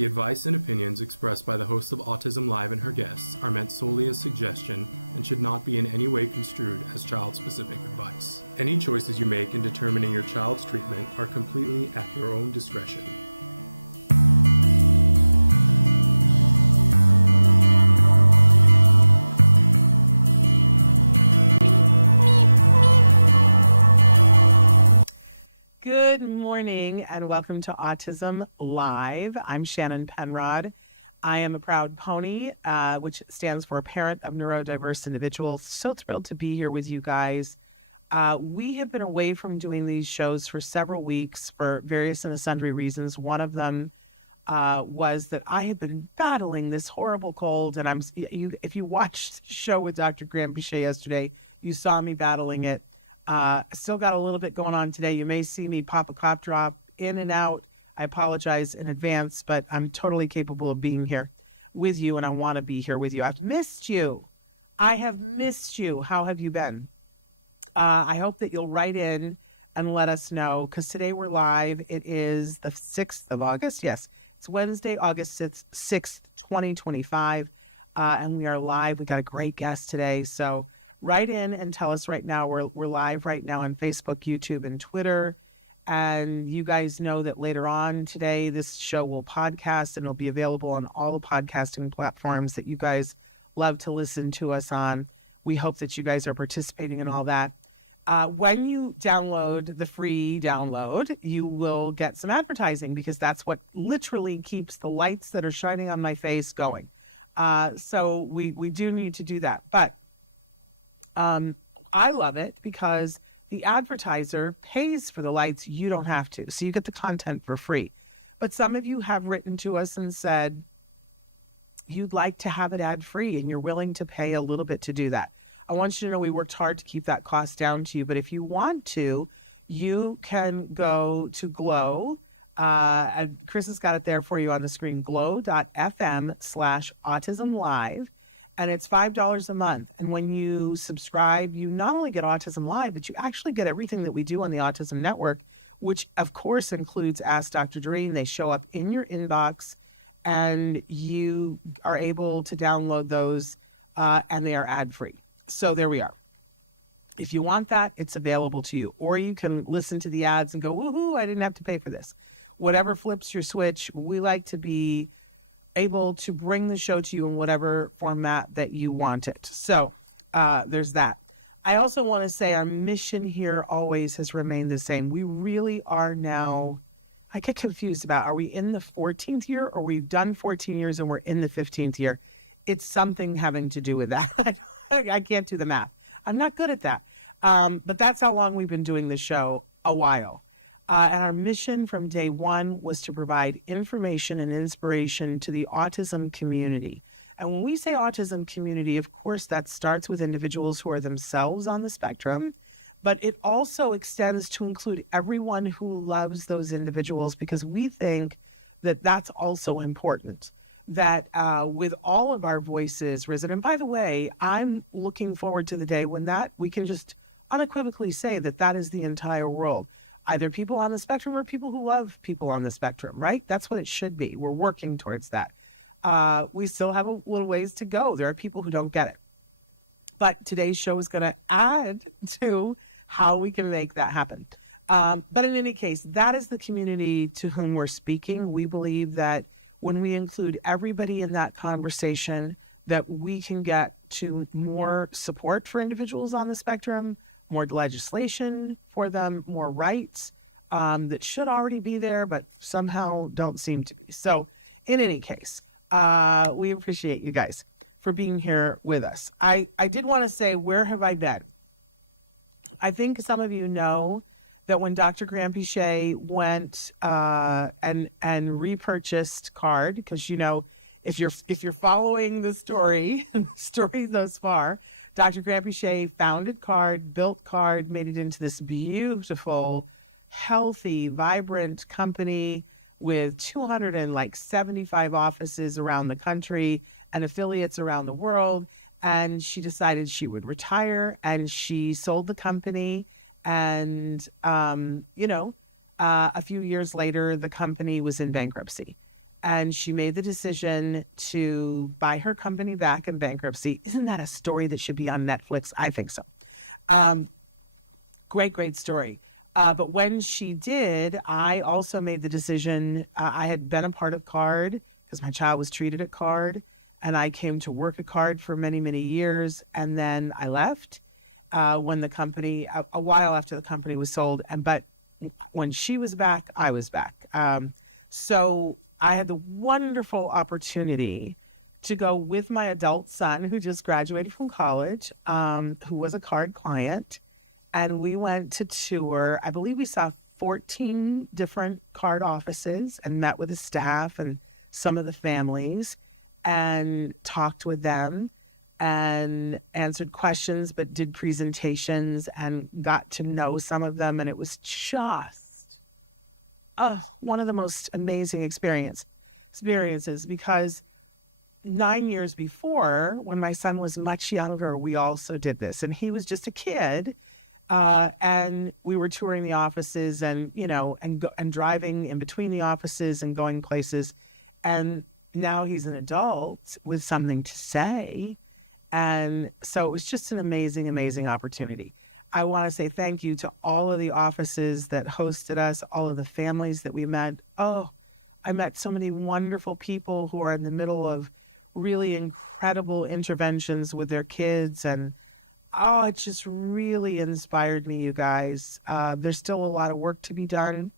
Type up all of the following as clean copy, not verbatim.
The advice and opinions expressed by the host of Autism Live and her guests are meant solely as suggestion and should not be in any way construed as child-specific advice. Any choices you make in determining your child's treatment are completely at your own discretion. Good morning and welcome to Autism Live. I'm Shannon Penrod. I am a proud pony, which stands for Parent of Neurodiverse Individuals. So thrilled to be here with you guys. We have been away from doing these shows for several weeks for various and sundry reasons. One of them was that I have been battling this horrible cold, and if you watched the show with Dr. Graham Pichet yesterday, you saw me battling it. Still got a little bit going on today. You may see me pop a cough drop in and out. I apologize in advance, but I'm totally capable of being here with you, and I want to be here with you. I've missed you. I have missed you. How have you been? I hope that you'll write in and let us know, because today we're live. It is the 6th of August. Yes, it's Wednesday, August 6th, 2025, and we are live. We got a great guest today, so write in and tell us right now. We're live right now on Facebook, YouTube, and Twitter. And you guys know that later on today, this show will podcast and it'll be available on all the podcasting platforms that you guys love to listen to us on. We hope that you guys are participating in all that. When you download the free download, you will get some advertising, because that's what literally keeps the lights that are shining on my face going. So we do need to do that. But I love it because the advertiser pays for the lights. You don't have to. So you get the content for free. But some of you have written to us and said you'd like to have it ad free and you're willing to pay a little bit to do that. I want you to know we worked hard to keep that cost down to you. But if you want to, you can go to Glow. And Chris has got it there for you on the screen, glow.fm/autismlive. And it's $5 a month. And when you subscribe, you not only get Autism Live, but you actually get everything that we do on the Autism Network, which of course includes Ask Dr. Doreen. They show up in your inbox and you are able to download those and they are ad-free. So there we are. If you want that, it's available to you. Or you can listen to the ads and go, woohoo, I didn't have to pay for this. Whatever flips your switch, we like to be able to bring the show to you in whatever format that you want it. So there's that. I also want to say our mission here always has remained the same. We really are now, I get confused about, are we in the 14th year or we've done 14 years and we're in the 15th year? It's something having to do with that. I can't do the math. I'm not good at that. But that's how long we've been doing the show, a while. And our mission from day one was to provide information and inspiration to the autism community. And when we say autism community, of course, that starts with individuals who are themselves on the spectrum, but it also extends to include everyone who loves those individuals, because we think that that's also important, that with all of our voices risen. And by the way, I'm looking forward to the day when that we can just unequivocally say that that is the entire world. Either people on the spectrum or people who love people on the spectrum, right? That's what it should be. We're working towards that. We still have a little ways to go. There are people who don't get it. But today's show is going to add to how we can make that happen. But in any case, that is the community to whom we're speaking. We believe that when we include everybody in that conversation, that we can get to more support for individuals on the spectrum, more legislation for them, more rights that should already be there, but somehow don't seem to be. So in any case, we appreciate you guys for being here with us. I did want to say, where have I been? I think some of you know that when Dr. Graham Pichet went and repurchased CARD, because you know, if you're following the story thus far, Dr. Graham Pichet founded CARD, built CARD, made it into this beautiful, healthy, vibrant company with 275 offices around the country and affiliates around the world. And she decided she would retire, and she sold the company. And, a few years later, the company was in bankruptcy. And she made the decision to buy her company back in bankruptcy. Isn't that a story that should be on Netflix? I think so. Great story. But when she did, I also made the decision. I had been a part of CARD because my child was treated at CARD, and I came to work at CARD for many years. And then I left when the company, a while after the company was sold. But when she was back, I was back. So I had the wonderful opportunity to go with my adult son who just graduated from college, who was a CARD client. And we went to tour. I believe we saw 14 different CARD offices and met with the staff and some of the families and talked with them and answered questions, but did presentations and got to know some of them. And it was just one of the most amazing experiences because 9 years before, when my son was much younger, we also did this. And he was just a kid. And we were touring the offices and, and driving in between the offices and going places. And now he's an adult with something to say. And so it was just an amazing opportunity. I want to say thank you to all of the offices that hosted us, all of the families that we met. Oh, I met so many wonderful people who are in the middle of really incredible interventions with their kids. And it just really inspired me, you guys. There's still a lot of work to be done.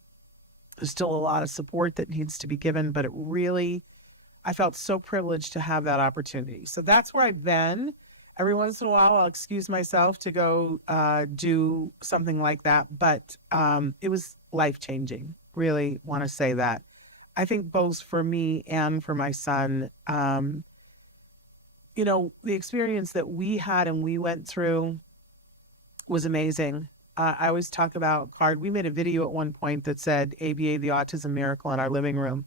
There's still a lot of support that needs to be given, but I felt so privileged to have that opportunity. So that's where I've been. Every once in a while, I'll excuse myself to go do something like that, but it was life-changing. Really want to say that. I think both for me and for my son, the experience that we had and we went through was amazing. I always talk about CARD. We made a video at one point that said ABA, the Autism Miracle, in our living room.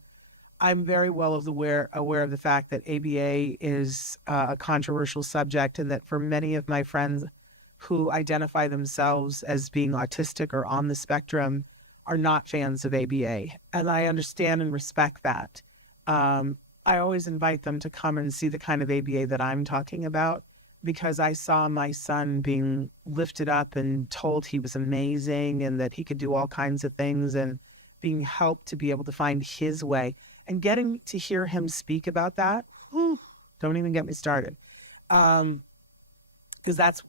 I'm very well aware of the fact that ABA is a controversial subject and that for many of my friends who identify themselves as being autistic or on the spectrum are not fans of ABA. And I understand and respect that. I always invite them to come and see the kind of ABA that I'm talking about because I saw my son being lifted up and told he was amazing and that he could do all kinds of things and being helped to be able to find his way and getting to hear him speak about that. Don't even get me started. Because that's,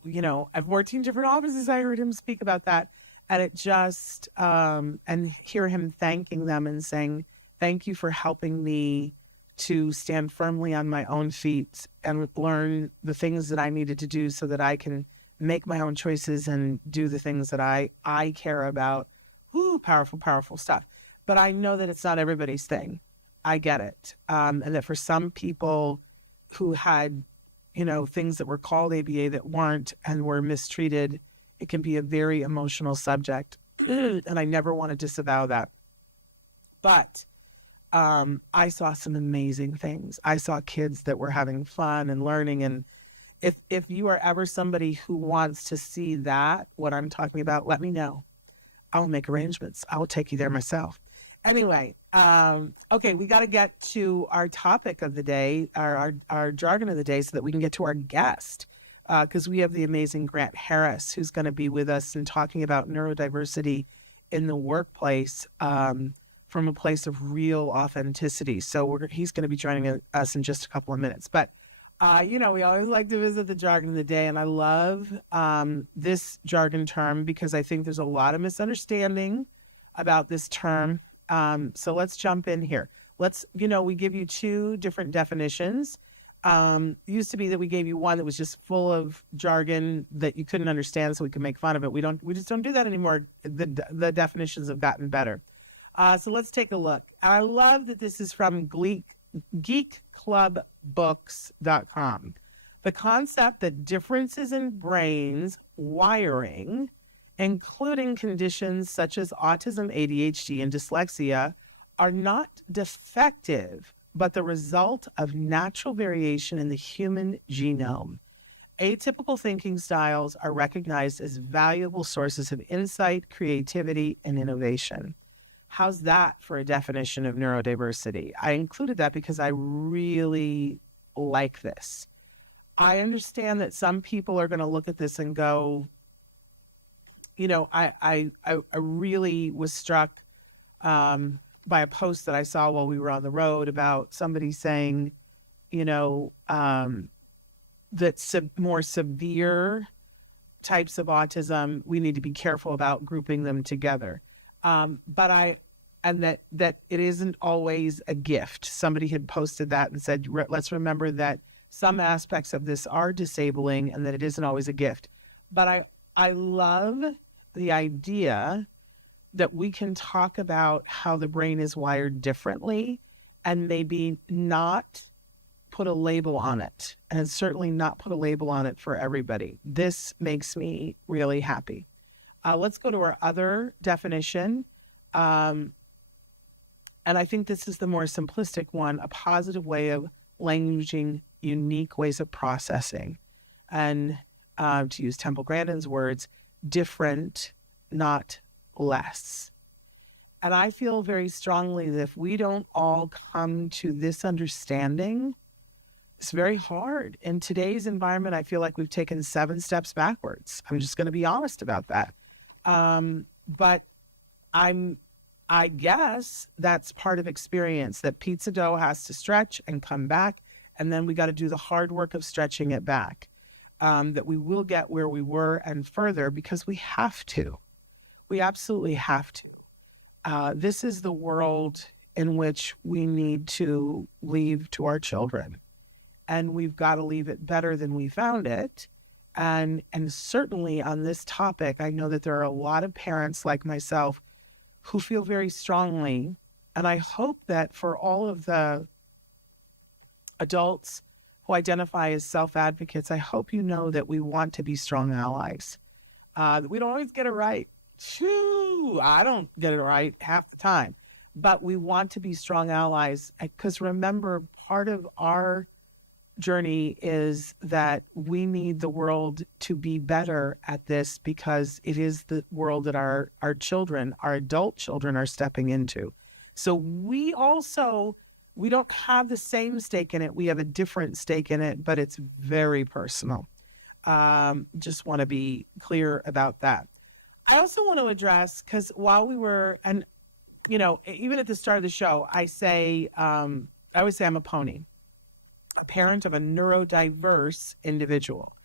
at 14 different offices, I heard him speak about that. And it just, and hear him thanking them and saying, thank you for helping me to stand firmly on my own feet and learn the things that I needed to do so that I can make my own choices and do the things that I care about. Powerful stuff. But I know that it's not everybody's thing. I get it. And that for some people who had, things that were called ABA that weren't and were mistreated, it can be a very emotional subject. And I never want to disavow that. But I saw some amazing things. I saw kids that were having fun and learning. And if you are ever somebody who wants to see that, what I'm talking about, let me know. I'll make arrangements. I will take you there myself. Anyway, okay, we got to get to our topic of the day, our jargon of the day, so that we can get to our guest, because we have the amazing Grant Harris, who's going to be with us and talking about neurodiversity in the workplace from a place of real authenticity. So he's going to be joining us in just a couple of minutes. But, we always like to visit the jargon of the day, and I love this jargon term because I think there's a lot of misunderstanding about this term. So let's jump in here. We give you two different definitions. It used to be that we gave you one that was just full of jargon that you couldn't understand so we could make fun of it. We just don't do that anymore. The definitions have gotten better. So let's take a look. I love that this is from geekclubbooks.com. The concept that differences in brains wiring, including conditions such as autism, ADHD, and dyslexia, are not defective, but the result of natural variation in the human genome. Atypical thinking styles are recognized as valuable sources of insight, creativity, and innovation. How's that for a definition of neurodiversity? I included that because I really like this. I understand that some people are going to look at this and go, I really was struck by a post that I saw while we were on the road about somebody saying, that more severe types of autism, we need to be careful about grouping them together. And that it isn't always a gift. Somebody had posted that and said, let's remember that some aspects of this are disabling and that it isn't always a gift. But I love the idea that we can talk about how the brain is wired differently and maybe not put a label on it, and certainly not put a label on it for everybody. This makes me really happy. Let's go to our other definition. And I think this is the more simplistic one, a positive way of languaging unique ways of processing. And to use Temple Grandin's words, different, not less. And I feel very strongly that if we don't all come to this understanding, it's very hard. In today's environment, I feel like we've taken 7 steps backwards. I'm just going to be honest about that. But I guess that's part of experience, that pizza dough has to stretch and come back. And then we got to do the hard work of stretching it back. That we will get where we were and further because we have to. We absolutely have to. This is the world in which we need to leave to our children. And we've got to leave it better than we found it. And certainly on this topic, I know that there are a lot of parents like myself who feel very strongly. And I hope that for all of the adults who identify as self-advocates, I hope you know that we want to be strong allies. We don't always get it right. I don't get it right half the time. But we want to be strong allies because remember, part of our journey is that we need the world to be better at this because it is the world that our children, our adult children, are stepping into. So we don't have the same stake in it. We have a different stake in it, but it's very personal. Just want to be clear about that. I also want to address, because while we were, and even at the start of the show, I always say I'm a pony, a parent of a neurodiverse individual.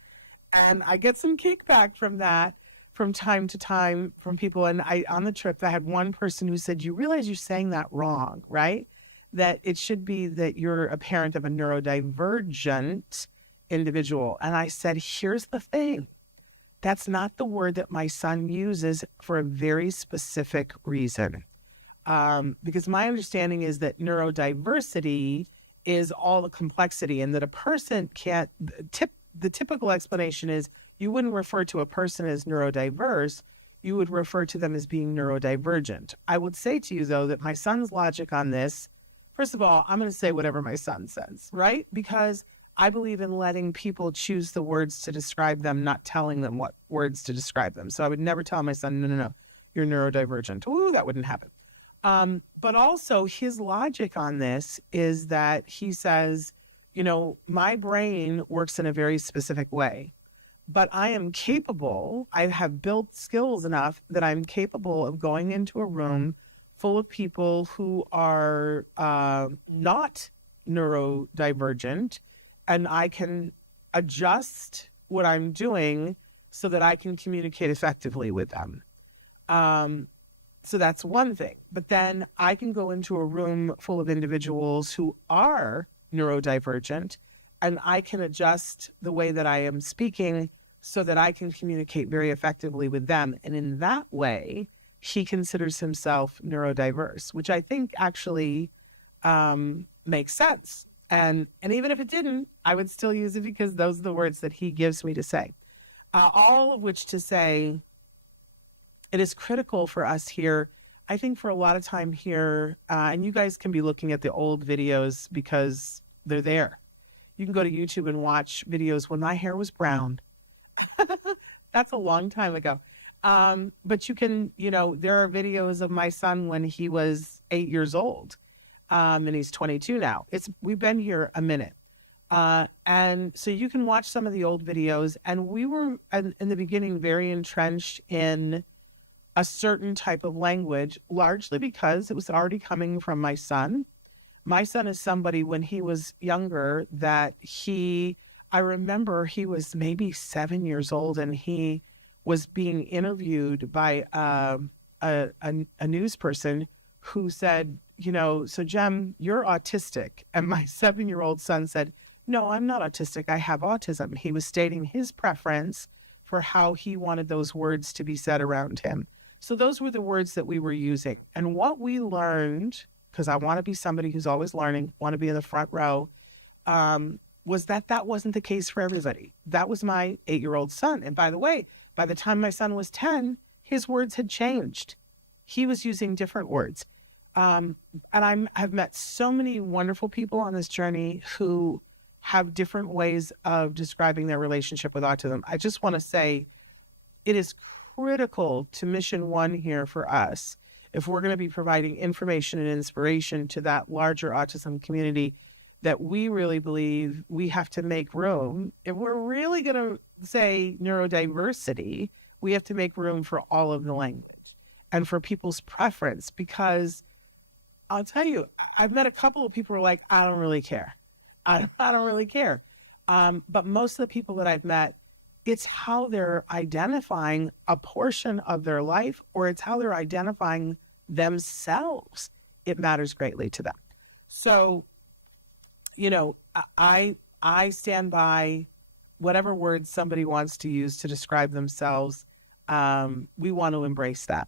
And I get some kickback from that from time to time from people. And on the trip, I had one person who said, you realize you're saying that wrong, right? That it should be that you're a parent of a neurodivergent individual. And I said, here's the thing. That's not the word that my son uses for a very specific reason. Because my understanding is that neurodiversity is all the complexity and that a person can't, the typical explanation is you wouldn't refer to a person as neurodiverse, you would refer to them as being neurodivergent. I would say to you, though, that my son's logic on this, first of all, I'm going to say whatever my son says, right? Because I believe in letting people choose the words to describe them, not telling them what words to describe them. So I would never tell my son, no, you're neurodivergent. Ooh, that wouldn't happen. But also his logic on this is that he says, my brain works in a very specific way, but I am capable, I have built skills enough that I'm capable of going into a room full of people who are not neurodivergent, and I can adjust what I'm doing so that I can communicate effectively with them. So that's one thing. But then I can go into a room full of individuals who are neurodivergent, and I can adjust the way that I am speaking so that I can communicate very effectively with them. And in that way, he considers himself neurodiverse, which I think actually makes sense. And even if it didn't, I would still use it because those are the words that he gives me to say. All of which to say, it is critical for us here, I think for a lot of time here, and you guys can be looking at the old videos because they're there. You can go to YouTube and watch videos when my hair was brown. That's a long time ago. But you can, there are videos of my son when he was 8 years old, and he's 22 now. We've been here a minute. And so you can watch some of the old videos, and we were in the beginning very entrenched in a certain type of language, largely because it was already coming from my son. My son is somebody when he was younger that I remember he was maybe 7 years old, and he was being interviewed by a news person who said, so Jem, you're autistic. And my 7-year-old son said, no, I'm not autistic. I have autism. He was stating his preference for how he wanted those words to be said around him. So those were the words that we were using. And what we learned, because I want to be somebody who's always learning, want to be in the front row, was that wasn't the case for everybody. That was my 8-year-old son. And by the way, by the time my son was 10, his words had changed. He was using different words. And I've met so many wonderful people on this journey who have different ways of describing their relationship with autism. I just want to say it is critical to mission one here for us. If we're going to be providing information and inspiration to that larger autism community, that we really believe we have to make room. If we're really going to say neurodiversity, we have to make room for all of the language and for people's preference, because I'll tell you, I've met a couple of people who are like, I don't really care. I don't really care. But most of the people that I've met, it's how they're identifying a portion of their life, or it's how they're identifying themselves. It matters greatly to them. So, I stand by whatever words somebody wants to use to describe themselves. We want to embrace that.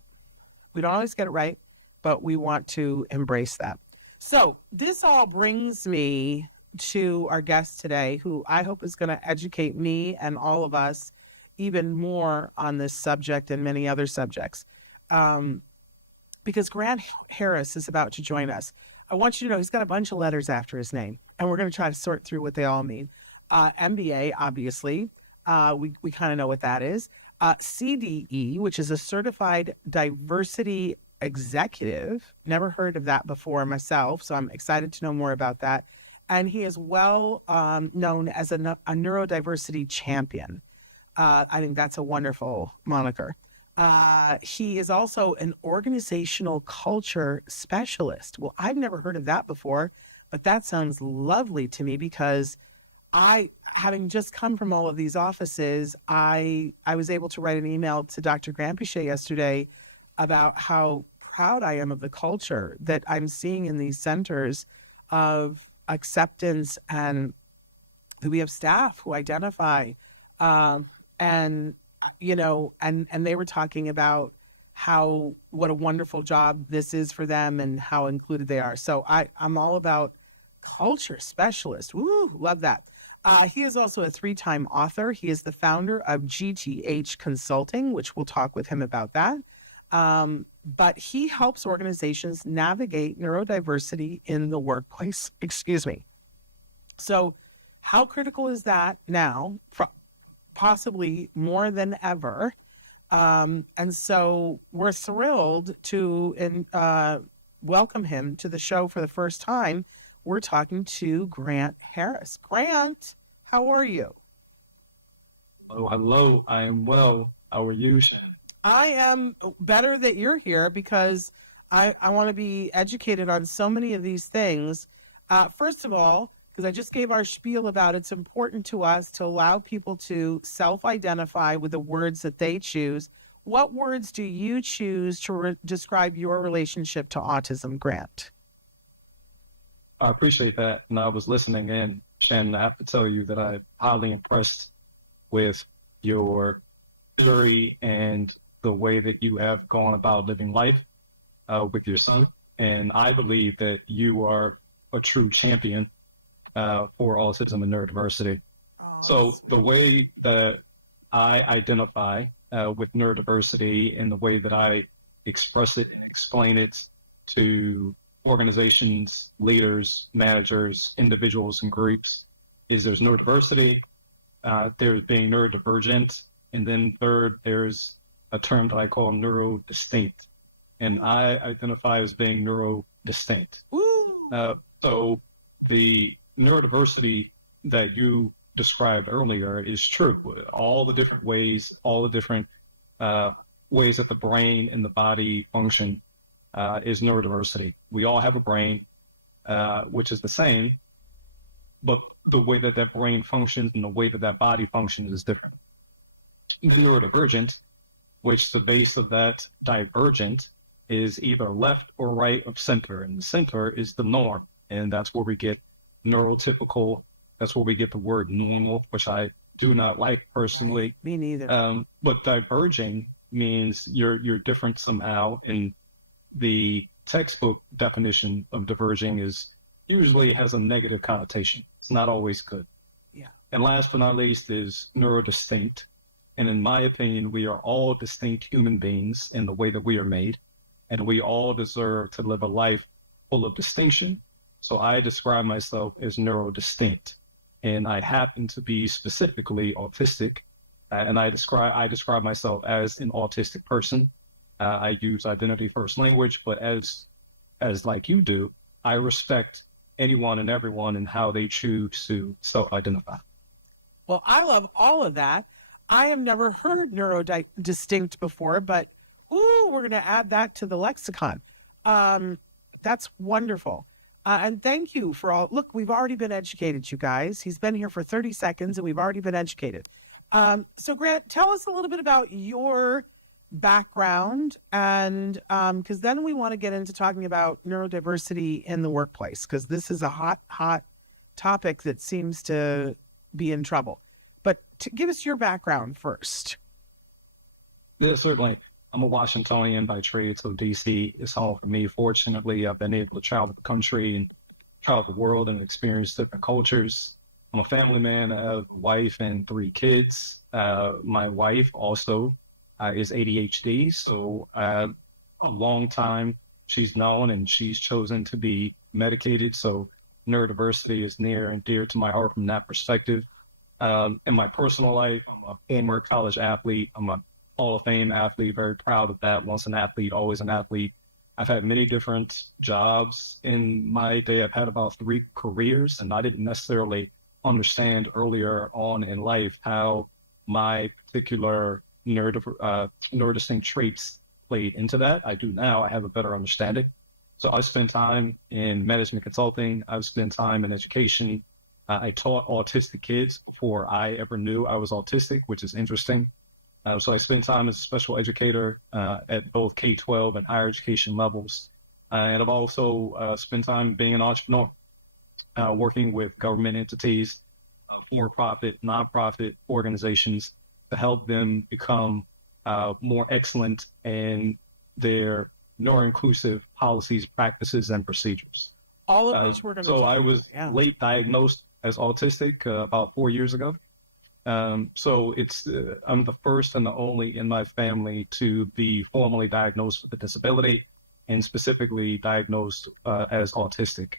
We don't always get it right, but we want to embrace that. So this all brings me to our guest today, who I hope is going to educate me and all of us even more on this subject and many other subjects. Because Grant Harris is about to join us. I want you to know he's got a bunch of letters after his name, and we're going to try to sort through what they all mean. MBA, obviously, we kind of know what that is. CDE, which is a Certified Diversity Executive. Never heard of that before myself, so I'm excited to know more about that. And he is well known as a neurodiversity champion. I think that's a wonderful moniker. He is also an organizational culture specialist. Well, I've never heard of that before, but that sounds lovely to me, because having just come from all of these offices, I was able to write an email to Dr. Grampiche yesterday about how proud I am of the culture that I'm seeing in these centers of acceptance, and we have staff who identify, and they were talking about what a wonderful job this is for them and how included they are. So I'm all about culture specialist. Woo, love that. He is also a 3-time author. He is the founder of GTH Consulting, which we'll talk with him about that. But he helps organizations navigate neurodiversity in the workplace. Excuse me. So how critical is that now? Possibly more than ever. And so we're thrilled to welcome him to the show for the first time. We're talking to Grant Harris. Grant, how are you? Hello. I am well. How are you, Shannon? I am better that you're here, because I want to be educated on so many of these things. First of all, because I just gave our spiel about it's important to us to allow people to self-identify with the words that they choose. What words do you choose to describe your relationship to autism, Grant? I appreciate that. And I was listening in, Shannon. I have to tell you that I'm highly impressed with your theory and the way that you have gone about living life with your son. And I believe that you are a true champion for autism and neurodiversity. So the way that I identify with neurodiversity and the way that I express it and explain it to organizations, leaders, managers, individuals, and groups is there's neurodiversity, there's being neurodivergent, and then third, there's a term that I call neurodistinct, and I identify as being neurodistinct. So the neurodiversity that you described earlier is true. All the different ways, all the different ways that the brain and the body function is neurodiversity. We all have a brain, which is the same, but the way that that brain functions and the way that that body functions is different. Neurodivergent, which the base of that divergent is either left or right of center, and the center is the norm, and that's where we get neurotypical. That's where we get the word normal, which I do not like personally. Me neither. But diverging means you're different somehow, and the textbook definition of diverging is usually has a negative connotation. It's not always good. Yeah. And last but not least is neurodistinct. And in my opinion, we are all distinct human beings in the way that we are made, and we all deserve to live a life full of distinction. So I describe myself as neurodistinct, and I happen to be specifically autistic, and I describe myself as an autistic person. I use identity first language, but as like you do, I respect anyone and everyone and how they choose to self-identify. Well, I love all of that. I have never heard neurodistinct before, but we're going to add that to the lexicon. That's wonderful. And thank you for all. Look, we've already been educated, you guys. He's been here for 30 seconds and we've already been educated. So Grant, tell us a little bit about your background, and because then we want to get into talking about neurodiversity in the workplace, because this is a hot topic that seems to be in trouble. But to give us your background first. Yeah, certainly. I'm a Washingtonian by trade, so DC is home for me. Fortunately, I've been able to travel the country and travel the world and experience different cultures. I'm a family man. I have a wife and 3 kids. My wife also is ADHD, so a long time she's known and she's chosen to be medicated. So neurodiversity is near and dear to my heart from that perspective. In my personal life, I'm a former college athlete. I'm a Hall of Fame athlete, very proud of that. Once an athlete, always an athlete. I've had many different jobs in my day. I've had about 3 careers, and I didn't necessarily understand earlier on in life how my particular neurodistinct traits played into that. I do now. I have a better understanding. So I spent time in management consulting. I've spent time in education. I taught autistic kids before I ever knew I was autistic, which is interesting. So I spent time as a special educator at both K-12 and higher education levels. And I've also spent time being an entrepreneur, working with government entities, for-profit, nonprofit organizations to help them become more excellent in their neuroinclusive policies, practices, and procedures. All of which we're going to So I was late diagnosed as autistic about 4 years ago. So it's I'm the first and the only in my family to be formally diagnosed with a disability, and specifically diagnosed as autistic.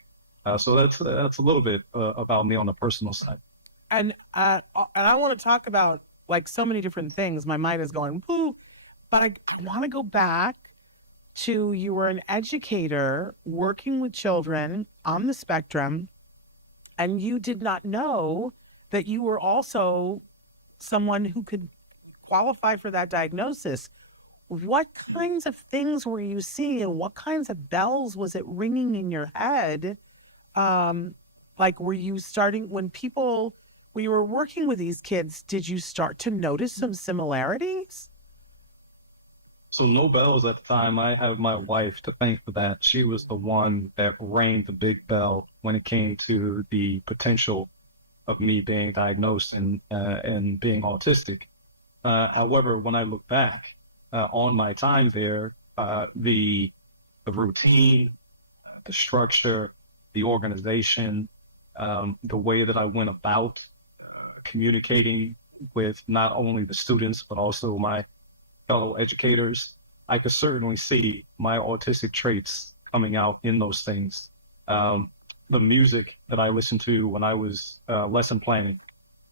So that's a little bit about me on the personal side. And I want to talk about like so many different things. My mind is going, woo, but I want to go back to you were an educator working with children on the spectrum, and you did not know that you were also someone who could qualify for that diagnosis. What kinds of things were you seeing, and what kinds of bells was it ringing in your head? Like, were you starting when you were working with these kids, did you start to notice some similarities? So no bells at the time. I have my wife to thank for that. She was the one that rang the big bell when it came to the potential of me being diagnosed and being autistic. However, when I look back on my time there, the routine, the structure, the organization, the way that I went about communicating with not only the students, but also my fellow educators, I could certainly see my autistic traits coming out in those things. The music that I listened to when I was lesson planning,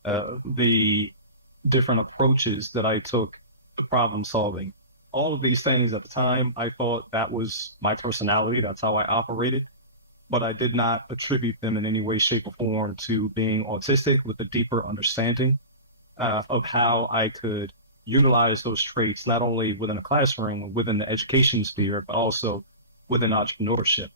the different approaches that I took the problem solving. All of these things at the time, I thought that was my personality. That's how I operated. But I did not attribute them in any way, shape, or form to being autistic, with a deeper understanding of how I could utilize those traits, not only within a classroom, within the education sphere, but also within entrepreneurship.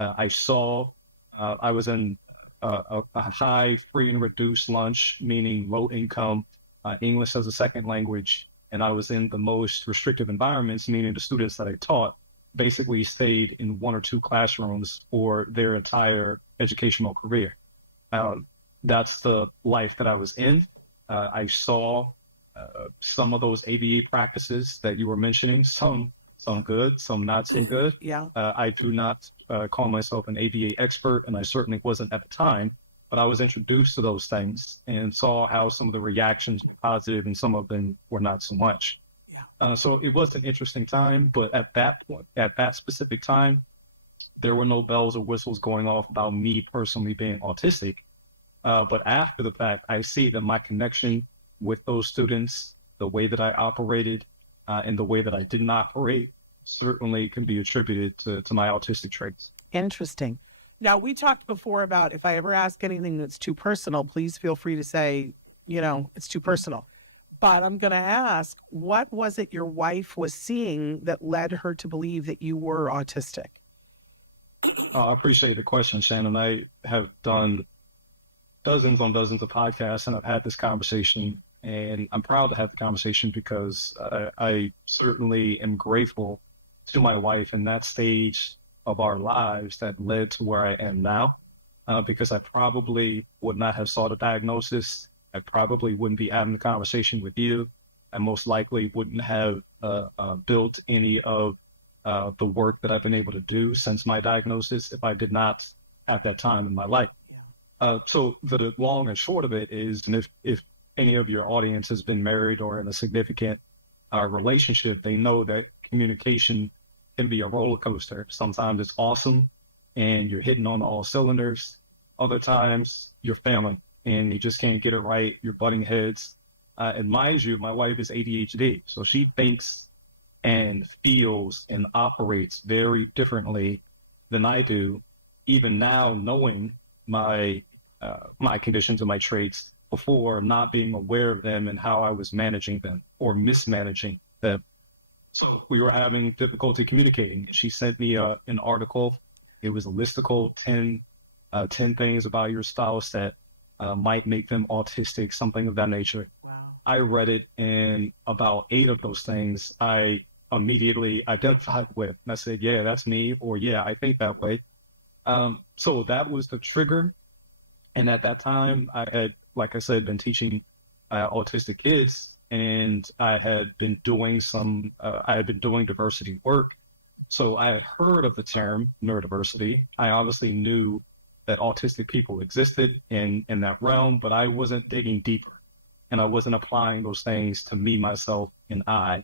I was in a high free and reduced lunch, meaning low income, English as a second language. And I was in the most restrictive environments, meaning the students that I taught basically stayed in one or two classrooms for their entire educational career. That's the life that I was in. I saw some of those ABA practices that you were mentioning, some good, some not so good. Yeah. I do not call myself an ABA expert, and I certainly wasn't at the time, but I was introduced to those things and saw how some of the reactions were positive and some of them were not so much. Yeah. So it was an interesting time, but at that point, at that specific time, there were no bells or whistles going off about me personally being autistic. But after the fact, I see that my connection with those students, the way that I operated, and the way that I didn't operate, certainly can be attributed to my autistic traits. Interesting. Now, we talked before about if I ever ask anything that's too personal, please feel free to say, it's too personal. But I'm going to ask, what was it your wife was seeing that led her to believe that you were autistic? I appreciate the question, Shannon. I have done dozens on dozens of podcasts, and I've had this conversation, and I'm proud to have the conversation because I certainly am grateful to my wife in that stage of our lives that led to where I am now, because I probably would not have sought a diagnosis. I probably wouldn't be having the conversation with you. I most likely wouldn't have built any of the work that I've been able to do since my diagnosis if I did not at that time in my life. So the long and short of it is, and if any of your audience has been married or in a significant relationship, they know that communication can be a roller coaster. Sometimes it's awesome and you're hitting on all cylinders. Other times you're failing and you just can't get it right. You're butting heads. And mind you, my wife is ADHD, so she thinks and feels and operates very differently than I do, even now knowing my conditions and my traits before, not being aware of them and how I was managing them or mismanaging them. So we were having difficulty communicating. She sent me an article. It was a listicle, 10 things about your spouse that might make them autistic, something of that nature. Wow. I read it, and about 8 of those things I immediately identified with. And I said, yeah, that's me, or yeah, I think that way. So that was the trigger. And at that time, I had, like I said, been teaching autistic kids, and I had been doing diversity work. So I had heard of the term neurodiversity. I obviously knew that autistic people existed in that realm, but I wasn't digging deeper, and I wasn't applying those things to me, myself, and I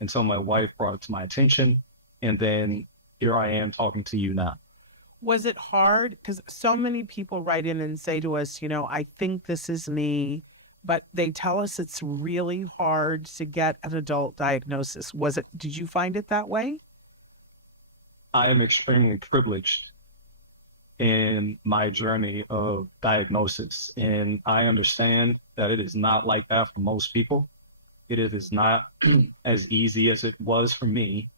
until my wife brought it to my attention. And then here I am talking to you now. Was it hard? Because so many people write in and say to us, I think this is me, but they tell us it's really hard to get an adult diagnosis. Did you find it that way? I am extremely privileged in my journey of diagnosis, and I understand that it is not like that for most people. It is not as easy as it was for me,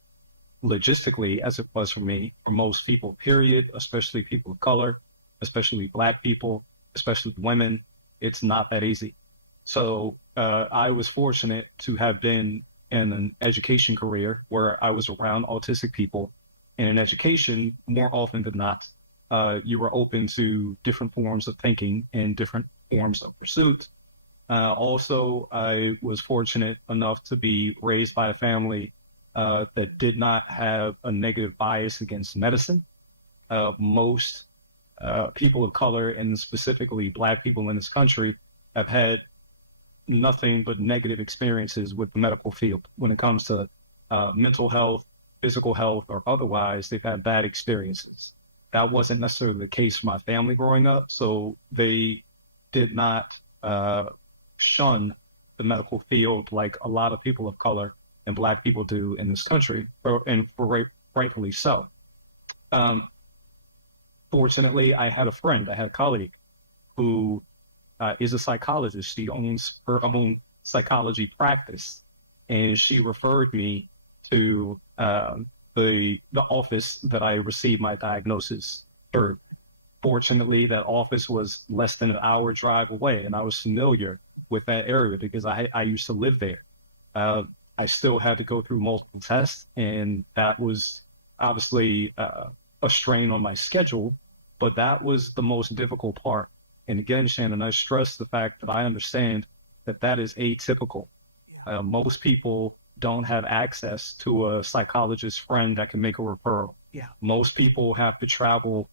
logistically as it was for me, for most people, period, especially people of color, especially Black people, especially women. It's not that easy. So I was fortunate to have been in an education career where I was around autistic people. And in education, more often than not, you were open to different forms of thinking and different forms of pursuit. Also, I was fortunate enough to be raised by a family that did not have a negative bias against medicine. Most people of color, and specifically Black people in this country, have had nothing but negative experiences with the medical field. When it comes to mental health, physical health, or otherwise, they've had bad experiences. That wasn't necessarily the case for my family growing up, so they did not shun the medical field like a lot of people of color and Black people do in this country, and rightfully so. Fortunately, I had a colleague who is a psychologist. She owns her own psychology practice, and she referred me to the office that I received my diagnosis through. Fortunately, that office was less than an hour drive away, and I was familiar with that area because I used to live there. I still had to go through multiple tests, and that was obviously a strain on my schedule, but that was the most difficult part. And again, Shannon, I stress the fact that I understand that that is atypical. Most people don't have access to a psychologist friend that can make a referral. Yeah. Most people have to travel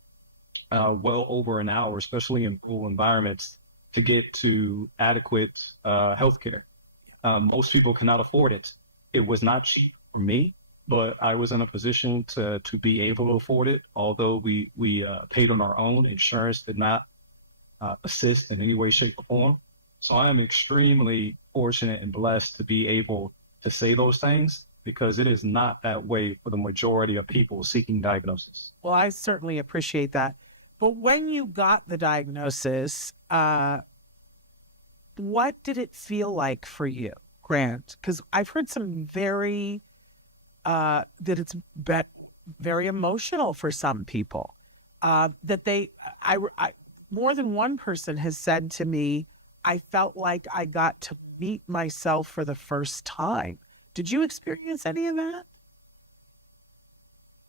well over an hour, especially in rural environments, to get to adequate healthcare. Most people cannot afford it. It was not cheap for me, but I was in a position to be able to afford it. Although we paid on our own, insurance did not assist in any way, shape, or form. So I am extremely fortunate and blessed to be able to say those things, because it is not that way for the majority of people seeking diagnosis. Well, I certainly appreciate that. But when you got the diagnosis, what did it feel like for you, Grant? Because I've heard some very, that it's very emotional for some people. That more than one person has said to me, I felt like I got to meet myself for the first time. Did you experience any of that?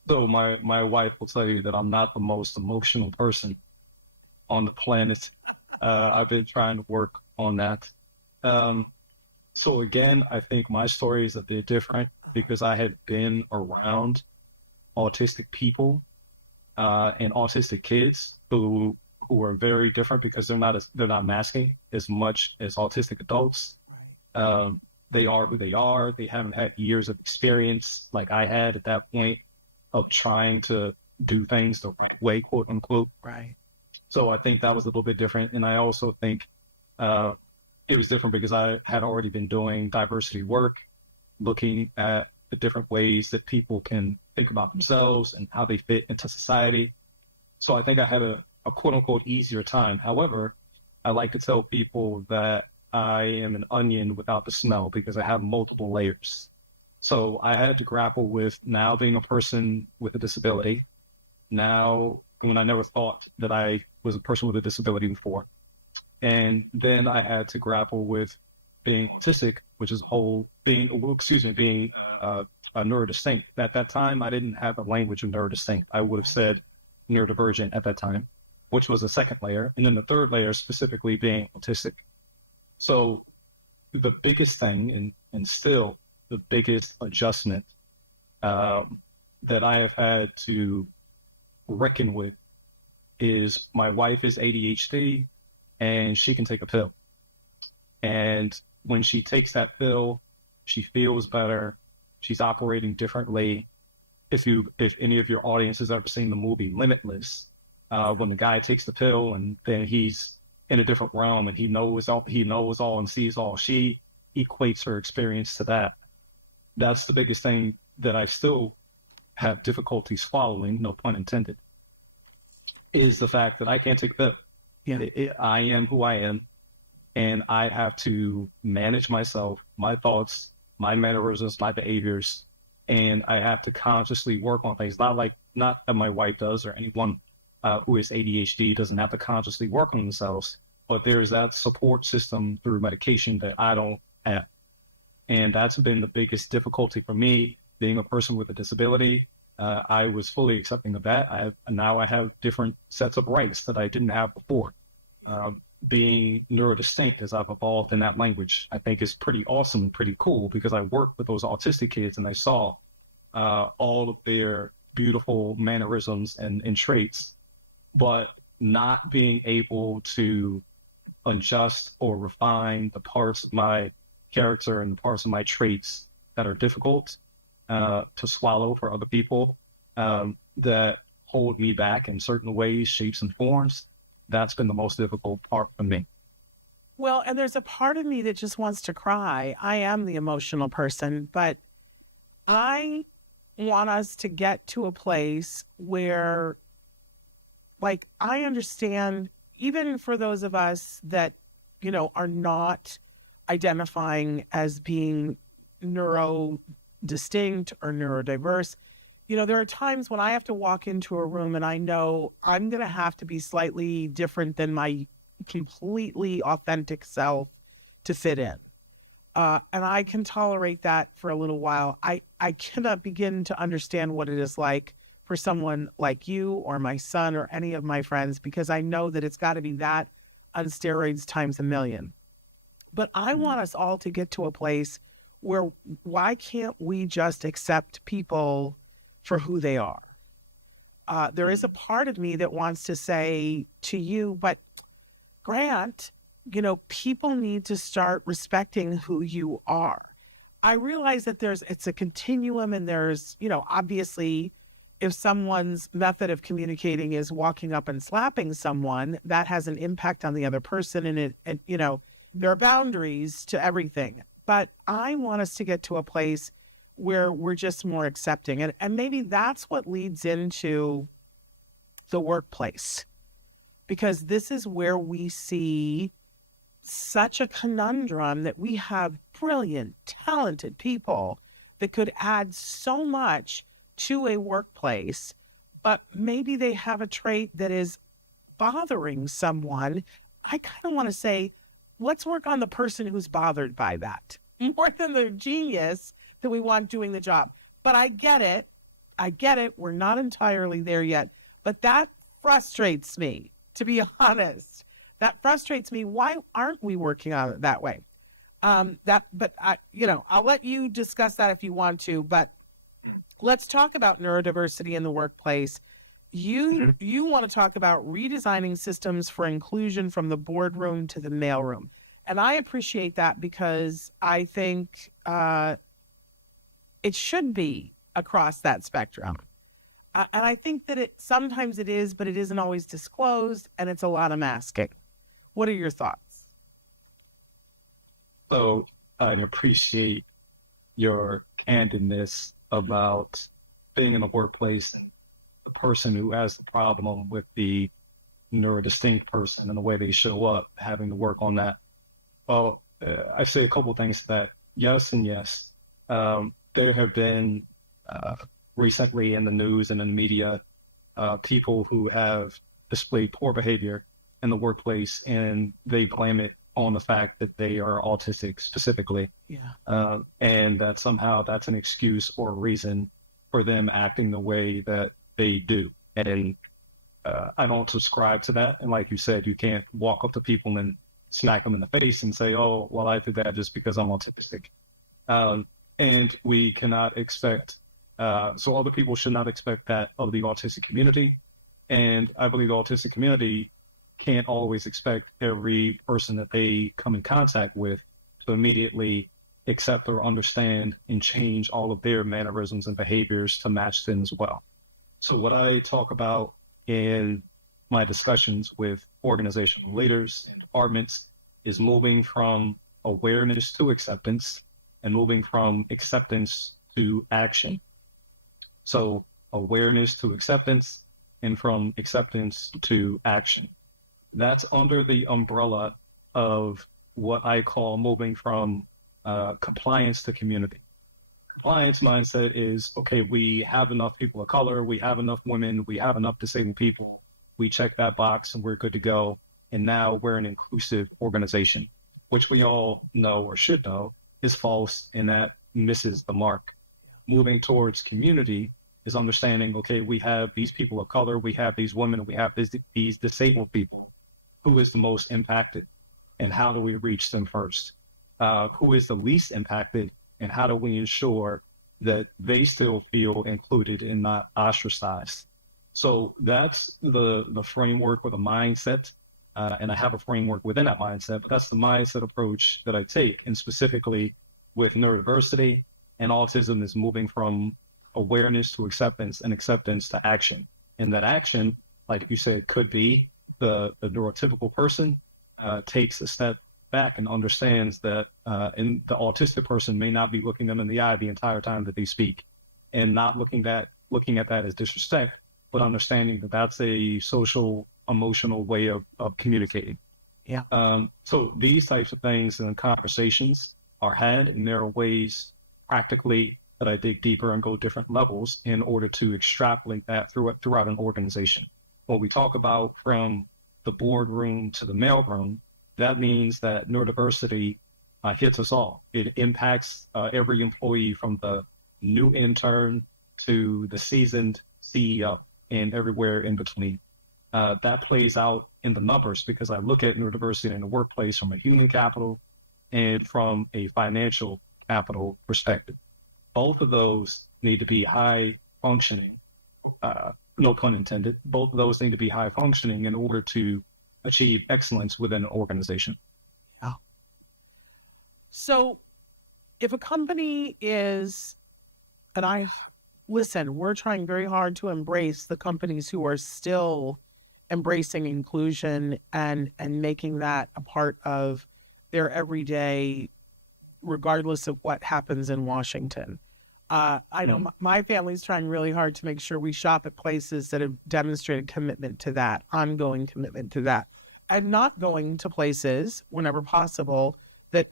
So my wife will tell you that I'm not the most emotional person on the planet. I've been trying to work on that. So again, I think my story is a bit different because I had been around autistic people and autistic kids who are very different because they're not masking as much as autistic adults. Right. They are who they are. They haven't had years of experience like I had at that point of trying to do things the right way, quote unquote. Right. So I think that was a little bit different. And I also think it was different because I had already been doing diversity work, looking at the different ways that people can think about themselves and how they fit into society. So I think I had a quote unquote easier time. However, I like to tell people that I am an onion without the smell because I have multiple layers. So I had to grapple with now being a person with a disability. Now, when I never thought that I was a person with a disability before. And then I had to grapple with being autistic, which is being a neurodistinct. At that time, I didn't have a language of neurodistinct. I would have said neurodivergent at that time, which was the second layer. And then the third layer specifically being autistic. So the biggest thing, and still the biggest adjustment that I have had to reckon with is my wife is ADHD and she can take a pill. And when she takes that pill, she feels better. She's operating differently. If any of your audience has ever seen the movie Limitless, when the guy takes the pill and then he's in a different realm and he knows all and sees all, she equates her experience to that. That's the biggest thing that I still have difficulty swallowing, no pun intended, is the fact that I can't take a pill. Yeah. I am who I am, and I have to manage myself, my thoughts, my mannerisms, my behaviors, and I have to consciously work on things. Not that my wife does or anyone who is ADHD doesn't have to consciously work on themselves, but there's that support system through medication that I don't have. And that's been the biggest difficulty for me, being a person with a disability. I was fully accepting of that. Now I have different sets of rights that I didn't have before. Being neurodistinct as I've evolved in that language, I think is pretty awesome and pretty cool because I worked with those autistic kids and I saw all of their beautiful mannerisms and traits, but not being able to adjust or refine the parts of my character and the parts of my traits that are difficult to swallow for other people, that hold me back in certain ways, shapes, and forms. That's been the most difficult part for me. Well, and there's a part of me that just wants to cry. I am the emotional person, but I want us to get to a place where, like, I understand, even for those of us that, are not identifying as being neuro distinct or neurodiverse, there are times when I have to walk into a room and I know I'm going to have to be slightly different than my completely authentic self to fit in. And I can tolerate that for a little while. I cannot begin to understand what it is like for someone like you or my son or any of my friends, because I know that it's got to be that on steroids times a million. But I want us all to get to a place where, why can't we just accept people for who they are? There is a part of me that wants to say to you, but Grant, people need to start respecting who you are. I realize that it's a continuum, and there's, obviously, if someone's method of communicating is walking up and slapping someone, that has an impact on the other person, and there are boundaries to everything. But I want us to get to a place where we're just more accepting. And maybe that's what leads into the workplace, because this is where we see such a conundrum that we have brilliant, talented people that could add so much to a workplace, but maybe they have a trait that is bothering someone. I kind of want to say, let's work on the person who's bothered by that more than the genius that we want doing the job. But I get it. We're not entirely there yet, but that frustrates me, to be honest. That frustrates me. Why aren't we working on it that way? I'll let you discuss that if you want to, but let's talk about neurodiversity in the workplace. You want to talk about redesigning systems for inclusion from the boardroom to the mailroom. And I appreciate that, because I think it should be across that spectrum. And I think that sometimes it is, but it isn't always disclosed, and it's a lot of masking. What are your thoughts? So I appreciate your candidness about being in the workplace and the person who has the problem with the neurodistinct person and the way they show up, having to work on that. Well, I say a couple of things to that. Yes and yes. There have been recently in the news and in the media people who have displayed poor behavior in the workplace, and they blame it on the fact that they are autistic specifically. Yeah. And that somehow that's an excuse or a reason for them acting the way that they do. And I don't subscribe to that. And like you said, you can't walk up to people and smack them in the face and say, oh, well, I did that just because I'm autistic. And we cannot expect, so other people should not expect that of the autistic community. And I believe the autistic community can't always expect every person that they come in contact with to immediately accept or understand and change all of their mannerisms and behaviors to match them as well. So what I talk about in my discussions with organizational leaders and departments is moving from awareness to acceptance and moving from acceptance to action. So awareness to acceptance and from acceptance to action. That's under the umbrella of what I call moving from compliance to community. Compliance mindset is, okay, we have enough people of color, we have enough women, we have enough disabled people, we check that box and we're good to go. And now we're an inclusive organization, which we all know or should know is false, and that misses the mark. Moving towards community is understanding, okay, we have these people of color, we have these women, we have these disabled people. Who is the most impacted, and how do we reach them first? Who is the least impacted, and how do we ensure that they still feel included and not ostracized? So that's the framework or the mindset, and I have a framework within that mindset, but that's the mindset approach that I take. And specifically with neurodiversity and autism is moving from awareness to acceptance and acceptance to action. And that action, like you said, could be the neurotypical person takes a step back and understands that and the autistic person may not be looking them in the eye the entire time that they speak, and not looking at that as disrespect, but understanding that that's a social, emotional way of communicating. Yeah. So these types of things and conversations are had, and there are ways practically that I dig deeper and go different levels in order to extrapolate that throughout an organization. What we talk about from the boardroom to the mailroom, that means that neurodiversity hits us all. It impacts every employee, from the new intern to the seasoned CEO and everywhere in between. That plays out in the numbers, because I look at neurodiversity in the workplace from a human capital and from a financial capital perspective. Both of those need to be high functioning, no pun intended. Both of those need to be high functioning in order to achieve excellence within an organization. Yeah. So if a company is, and listen, we're trying very hard to embrace the companies who are still embracing inclusion and making that a part of their everyday, regardless of what happens in Washington. I know my family's trying really hard to make sure we shop at places that have demonstrated commitment to that, ongoing commitment to that, and not going to places whenever possible that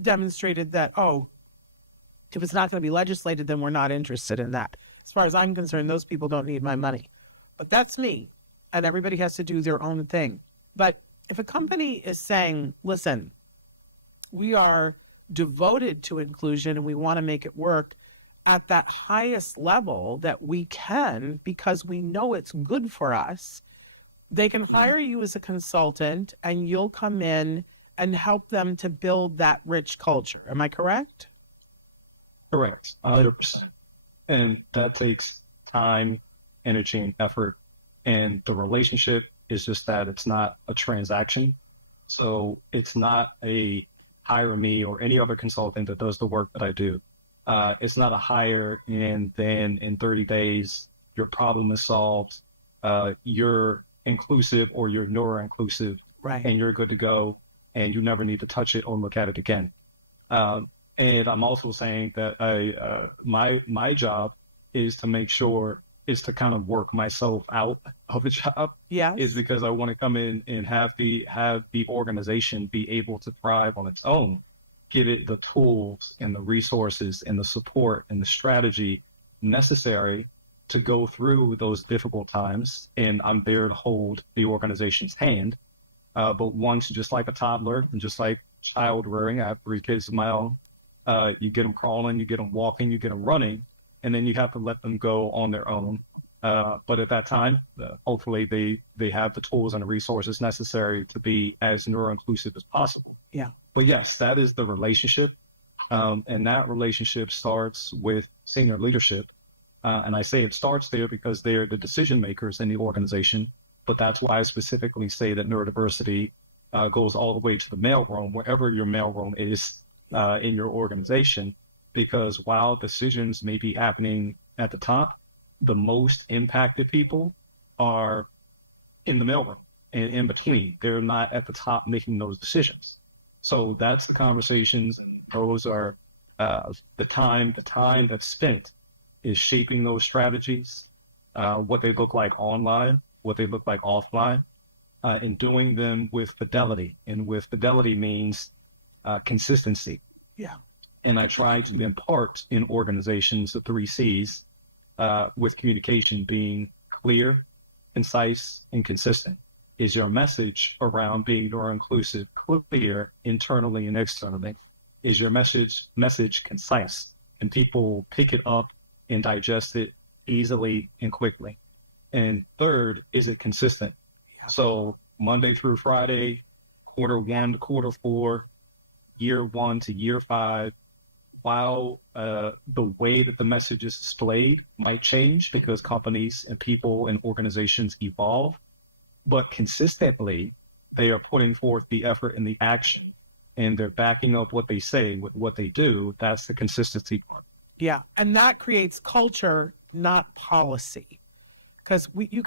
demonstrated that, oh, if it's not going to be legislated, then we're not interested in that. As far as I'm concerned, those people don't need my money. But that's me, and everybody has to do their own thing. But if a company is saying, listen, we are devoted to inclusion and we want to make it work at that highest level that we can, because we know it's good for us, they can hire you as a consultant and you'll come in and help them to build that rich culture. Am I correct? Correct, 100%. And that takes time, energy, and effort. And the relationship is just that it's not a transaction. So it's not a hire me or any other consultant that does the work that I do. It's not a hire and then in 30 days, your problem is solved. You're inclusive or you're neuroinclusive, right, and you're good to go, and you never need to touch it or look at it again. And I'm also saying that my job is to make sure is to kind of work myself out of a job. Yeah, is because I want to come in and have the organization be able to thrive on its own, give it the tools and the resources and the support and the strategy necessary to go through those difficult times. And I'm there to hold the organization's hand. But once, just like a toddler and just like child rearing, I have 3 kids of my own. You get them crawling, you get them walking, you get them running, and then you have to let them go on their own. But at that time, hopefully they have the tools and the resources necessary to be as neuroinclusive as possible. Yeah. But yes, that is the relationship. And that relationship starts with senior leadership. And I say it starts there because they're the decision makers in the organization. But that's why I specifically say that neurodiversity goes all the way to the mailroom, wherever your mailroom is in your organization. Because while decisions may be happening at the top, the most impacted people are in the mailroom and in between. They're not at the top making those decisions. So that's the conversations, and those are the time that's spent is shaping those strategies, what they look like online, what they look like offline, and doing them with fidelity. And with fidelity means consistency. Yeah. And I try to impart in organizations the 3 C's, with communication being clear, concise, and consistent. Is your message around being neuroinclusive clear internally and externally? Is your message concise and people pick it up and digest it easily and quickly? And third, is it consistent? Yeah. So Monday through Friday, quarter 1 to quarter 4, year 1 to year 5, while the way that the message is displayed might change because companies and people and organizations evolve, but consistently they are putting forth the effort and the action, and they're backing up what they say with what they do. That's the consistency part. Yeah, and that creates culture, not policy. Because you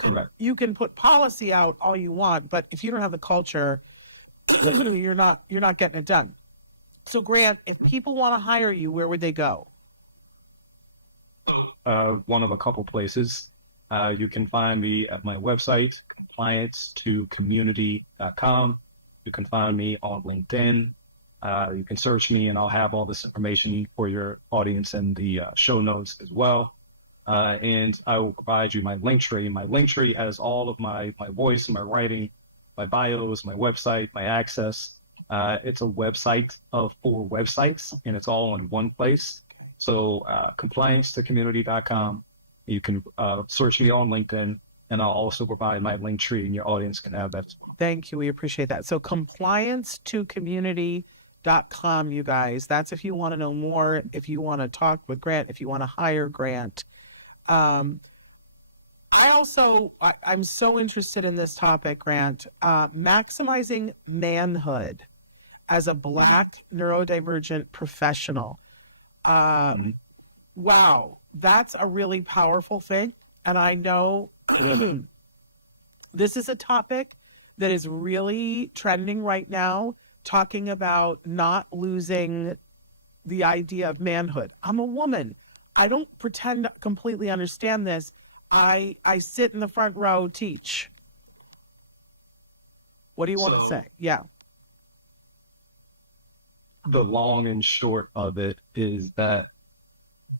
can put policy out all you want, but if you don't have the culture, you're not getting it done. So Grant, if people want to hire you, where would they go? One of a couple places. You can find me at my website, compliance2community.com. You can find me on LinkedIn. You can search me, and I'll have all this information for your audience in the show notes as well. And I will provide you my link tree. My link tree has all of my voice, my writing, my bios, my website, my access. It's a website of 4 websites, and it's all in one place. So compliance2community.com. You can search me on LinkedIn, and I'll also provide my link tree, and your audience can have that as well. Thank you. We appreciate that. So compliance2community.com, you guys. That's if you want to know more, if you want to talk with Grant, if you want to hire Grant. I'm so interested in this topic, Grant, maximizing manhood as a Black neurodivergent professional. Wow, that's a really powerful thing. And I know this is a topic that is really trending right now, talking about not losing the idea of manhood. I'm a woman. I don't pretend to completely understand this. I sit in the front row, teach. What do you want to say? Yeah. The long and short of it is that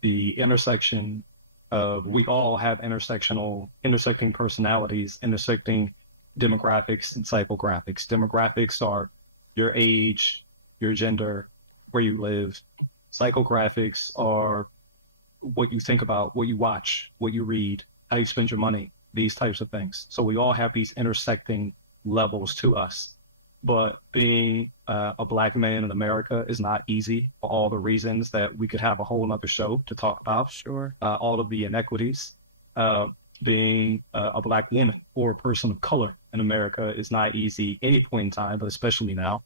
the intersection of, we all have intersecting personalities, intersecting demographics and psychographics. Demographics are your age, your gender, where you live. Psychographics are what you think about, what you watch, what you read, how you spend your money, these types of things. So we all have these intersecting levels to us. But being a Black man in America is not easy for all the reasons that we could have a whole other show to talk about. Sure. All of the inequities. Being a Black woman or a person of color in America is not easy any point in time, but especially now.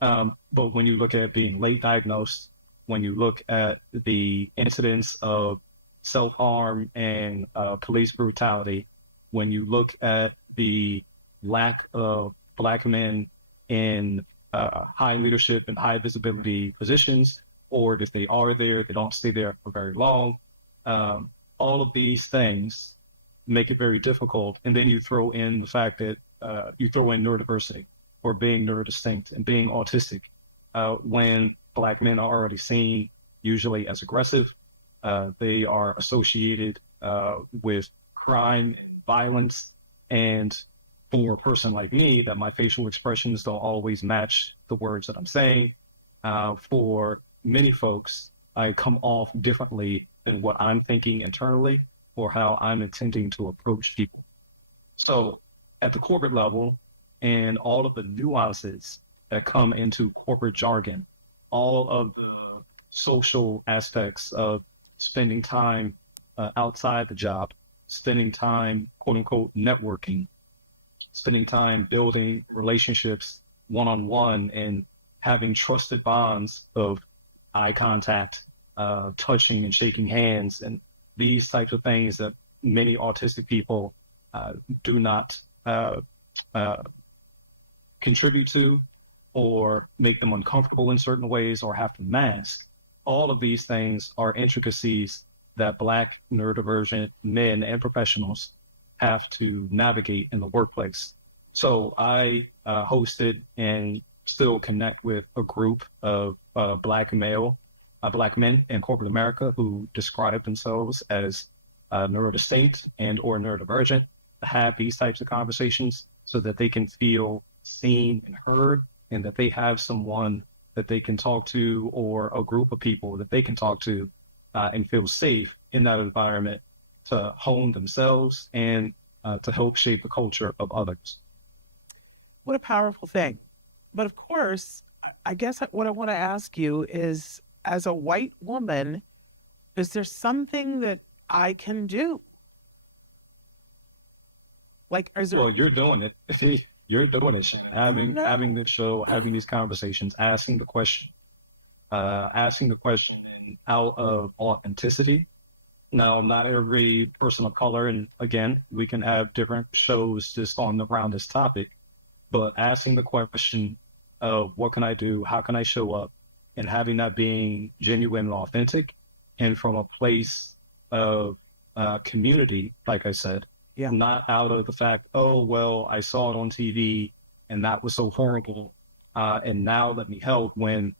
But when you look at being late diagnosed, when you look at the incidence of self-harm and police brutality, when you look at the lack of Black men in high leadership and high visibility positions, or if they are there, they don't stay there for very long. All of these things make it very difficult. And then you throw in the fact that you throw in neurodiversity or being neurodistinct and being autistic, when Black men are already seen usually as aggressive. They are associated with crime and violence. And for a person like me, that my facial expressions don't always match the words that I'm saying. For many folks, I come off differently than what I'm thinking internally or how I'm intending to approach people. So at the corporate level, and all of the nuances that come into corporate jargon, all of the social aspects of spending time outside the job, spending time, quote unquote, networking, spending time building relationships one-on-one and having trusted bonds of eye contact, touching and shaking hands, and these types of things that many autistic people do not contribute to or make them uncomfortable in certain ways or have to mask. All of these things are intricacies that Black neurodivergent men and professionals have to navigate in the workplace. So I hosted and still connect with a group of Black men in corporate America who describe themselves as neurodistinct and or neurodivergent, to have these types of conversations so that they can feel seen and heard, and that they have someone that they can talk to or a group of people that they can talk to and feel safe in that environment to hone themselves and to help shape the culture of others. What a powerful thing. But of course, I guess what I want to ask you is, as a white woman, is there something that I can do? Like, is there... Well, you're doing it. You're doing it, Shannon. Having this show, having these conversations, asking the question and out of authenticity. Now, not every person of color, and again, we can have different shows just on around this topic, but asking the question of what can I do? How can I show up? And having that being genuine and authentic and from a place of community, like I said, not out of the fact, oh, well, I saw it on TV and that was so horrible. And now let me help, when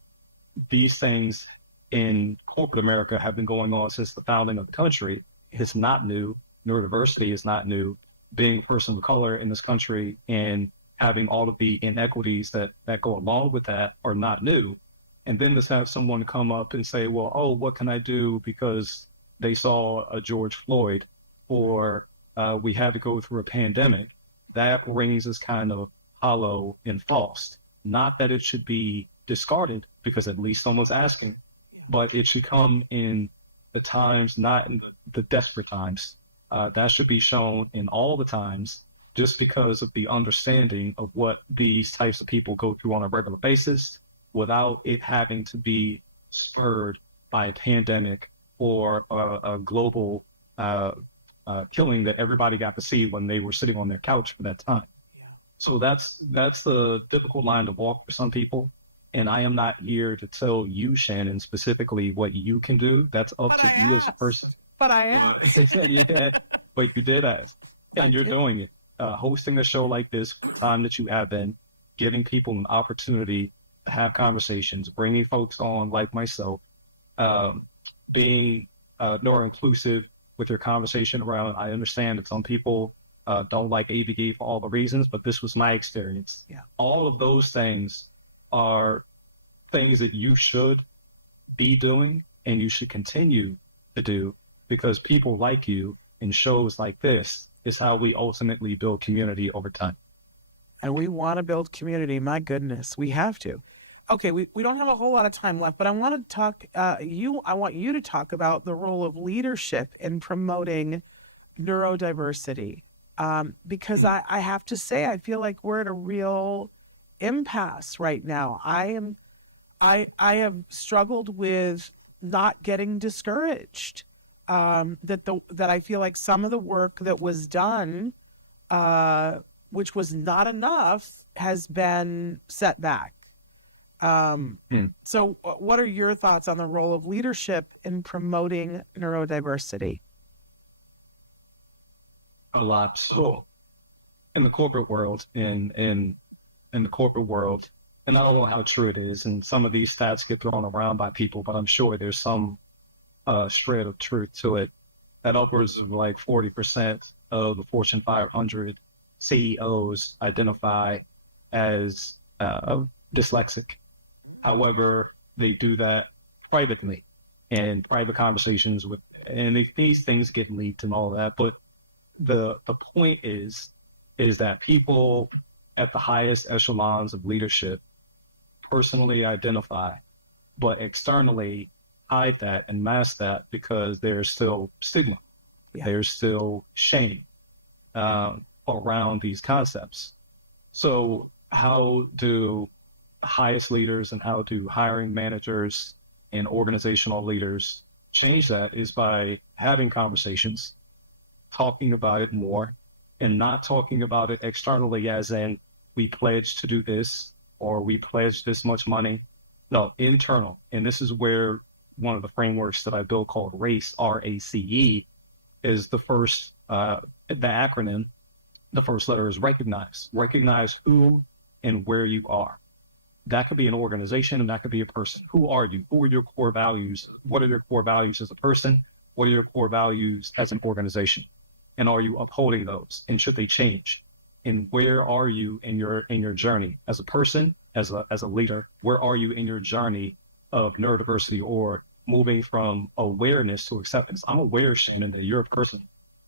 these things in corporate America have been going on since the founding of the country. It's not new. Neurodiversity is not new. Being a person of color in this country and having all of the inequities that go along with that are not new. And then to have someone come up and say, well, oh, what can I do because they saw a George Floyd, or we had to go through a pandemic, that rings as kind of hollow and false. Not that it should be discarded, because at least someone's asking, but it should come in the times, not in the desperate times. That should be shown in all the times, just because of the understanding of what these types of people go through on a regular basis, without it having to be spurred by a pandemic or a global killing that everybody got to see when they were sitting on their couch for that time. So that's the difficult line to walk for some people. And I am not here to tell you, Shannon, specifically what you can do. That's up to you as a person. But I asked. Yeah, but you did ask. And you're doing it. Hosting a show like this, the time that you have been, giving people an opportunity to have conversations, bringing folks on like myself, being neuroinclusive with your conversation around, I understand that some people don't like ABD for all the reasons, but this was my experience. Yeah. All of those things are things that you should be doing and you should continue to do, because people like you in shows like this is how we ultimately build community over time. And we want to build community. My goodness, we have to. Okay, we don't have a whole lot of time left, but I want to talk, I want you to talk about the role of leadership in promoting neurodiversity. Because I have to say, I feel like we're at a real impasse right now. I have struggled with not getting discouraged. That I feel like some of the work that was done, which was not enough, has been set back. So what are your thoughts on the role of leadership in promoting neurodiversity? A lot. So in the corporate world, in the corporate world, and I don't know how true it is, and some of these stats get thrown around by people, but I'm sure there's some shred of truth to it, that upwards of like 40% of the Fortune 500 CEOs identify as dyslexic. However, they do that privately, and private conversations with, and these things get leaked and all that. But the point is that people at the highest echelons of leadership personally identify, but externally hide that and mask that because there's still stigma. Yeah. There's still shame around these concepts. So how do highest leaders and how do hiring managers and organizational leaders change that? Is by having conversations, talking about it more, and not talking about it externally as in we pledge to do this or we pledge this much money. No, internal. And this is where one of the frameworks that I built called RACE, R-A-C-E, is the first, the acronym, the first letter is recognize. Recognize who and where you are. That could be an organization and that could be a person. Who are you? Who are your core values? What are your core values as a person? What are your core values as an organization? And are you upholding those? And should they change? And where are you in your journey as a person, as a leader? Where are you in your journey of neurodiversity or moving from awareness to acceptance? I'm aware, Shannon, that you're a person.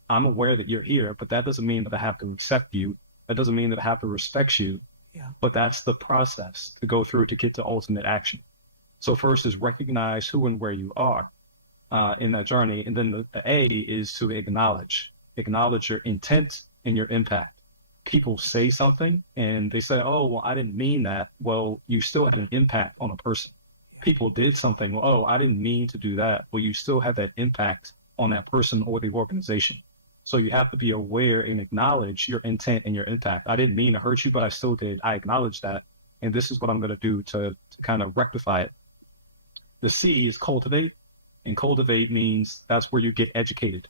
I'm aware that you're here, but that doesn't mean that I have to accept you. That doesn't mean that I have to respect you. Yeah. But that's the process to go through to get to ultimate action. So first is recognize who and where you are in that journey. And then the A is to acknowledge your intent and your impact. People say something and they say, oh, well, I didn't mean that. Well, you still had an impact on a person. People did something. Well, oh, I didn't mean to do that. Well, you still have that impact on that person or the organization. So you have to be aware and acknowledge your intent and your impact. I didn't mean to hurt you, but I still did. I acknowledge that. and this is what I'm going to do to kind of rectify it. The C is cultivate, and cultivate means that's where you get educated.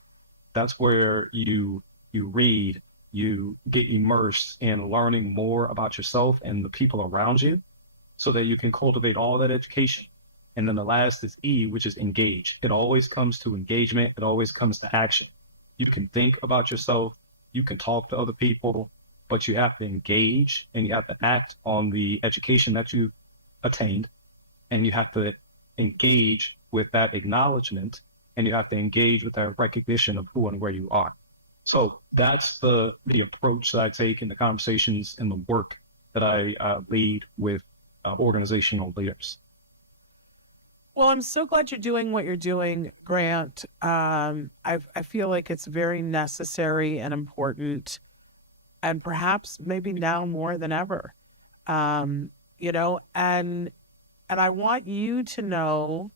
That's where you read, you get immersed in learning more about yourself and the people around you so that you can cultivate all that education. And then the last is E, which is engage. It always comes to engagement. It always comes to action. You can think about yourself. You can talk to other people, but you have to engage and you have to act on the education that you attained. And you have to engage with that acknowledgement, and you have to engage with that recognition of who and where you are. So that's the approach that I take in the conversations and the work that I lead with organizational leaders. Well, I'm so glad you're doing what you're doing, Grant. I feel like it's very necessary and important, and perhaps maybe now more than ever. You know, and I want you to know,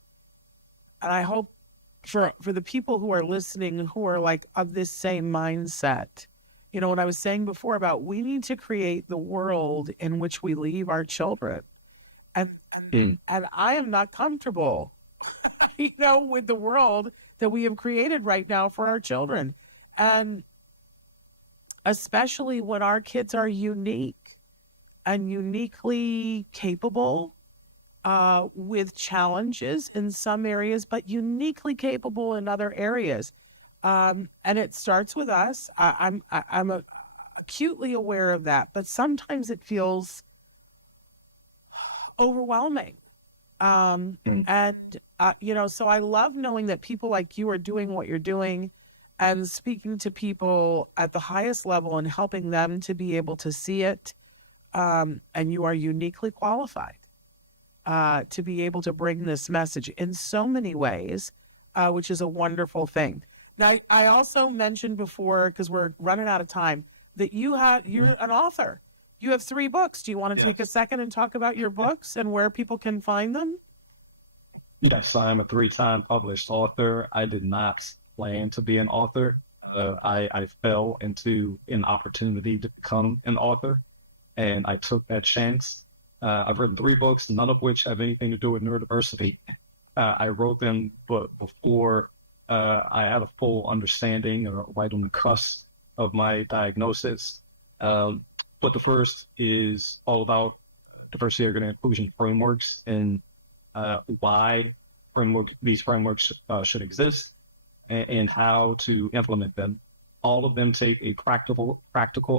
and I hope for the people who are listening who are like of this same mindset, you know, what I was saying before about we need to create the world in which we leave our children. And I am not comfortable, you know, with the world that we have created right now for our children. And especially when our kids are unique and uniquely capable, with challenges in some areas, but uniquely capable in other areas. And it starts with us. I'm acutely aware of that, but sometimes it feels overwhelming. And, you know, so I love knowing that people like you are doing what you're doing and speaking to people at the highest level and helping them to be able to see it. And you are uniquely qualified to be able to bring this message in so many ways, which is a wonderful thing. Now, I also mentioned before, because we're running out of time, that you're an author. You have 3 books. Do you want to take a second and talk about your books and where people can find them? Yes, I'm a 3-time published author. I did not plan to be an author. I fell into an opportunity to become an author, and I took that chance. I've written 3 books, none of which have anything to do with neurodiversity. I wrote them before I had a full understanding, right on the cusp of my diagnosis. But the first is all about diversity, equity, and inclusion frameworks and why these frameworks should exist and how to implement them. All of them take a practical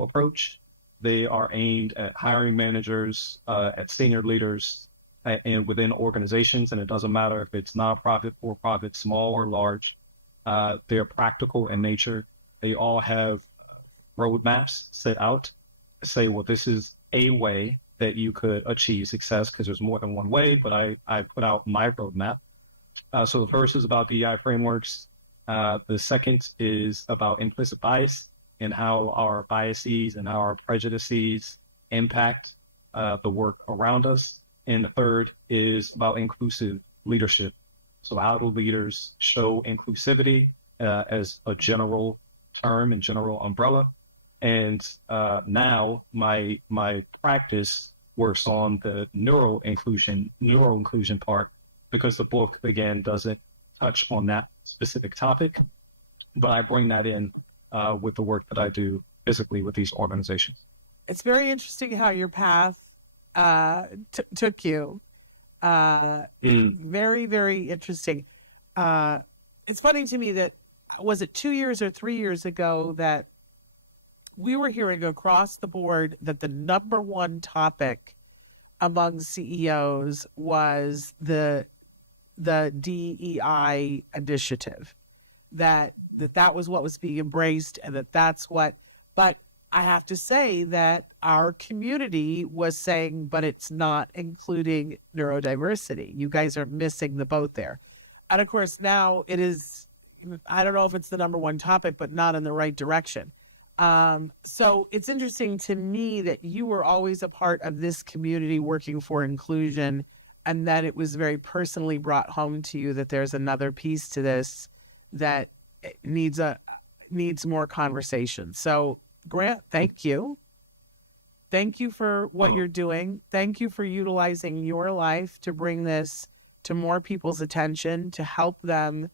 approach. They are aimed at hiring managers, at senior leaders, and within organizations. And it doesn't matter if it's nonprofit, for-profit, small or large. They're practical in nature. They all have roadmaps set out to say, well, this is a way that you could achieve success, because there's more than one way, but I put out my roadmap. So the first is about DEI frameworks. The second is about implicit bias and how our biases and how our prejudices impact the work around us. And the third is about inclusive leadership. So how do leaders show inclusivity as a general term and general umbrella? And now my practice works on the neuroinclusion part, because the book, again, doesn't touch on that specific topic, but I bring that in with the work that I do physically with these organizations. It's very interesting how your path took you. Very, very interesting. It's funny to me that, was it 2 years or 3 years ago that we were hearing across the board that the number one topic among CEOs was the DEI initiative, that was what was being embraced, and that's what, but I have to say that our community was saying, but it's not including neurodiversity. You guys are missing the boat there. And of course, now it is, I don't know if it's the number one topic, but not in the right direction. So it's interesting to me that you were always a part of this community working for inclusion, and that it was very personally brought home to you that there's another piece to this that needs more conversation. So Grant, thank you. Thank you for what you're doing. Thank you for utilizing your life to bring this to more people's attention, to help them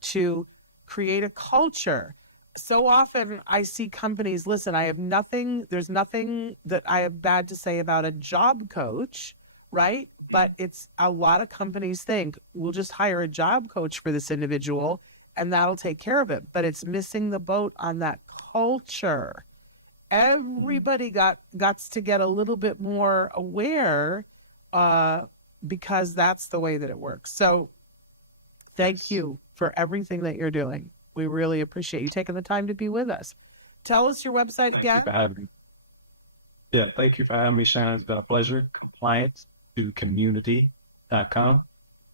to create a culture. So often I see companies, listen, there's nothing that I have bad to say about a job coach, right? But it's a lot of companies think we'll just hire a job coach for this individual and that'll take care of it. But it's missing the boat on that culture. Everybody got to get a little bit more aware because that's the way that it works. So thank you for everything that you're doing. We really appreciate you taking the time to be with us. Tell us your website again. Thank you for having me. Yeah, thank you for having me, Shannon. It's been a pleasure. compliance2community.com.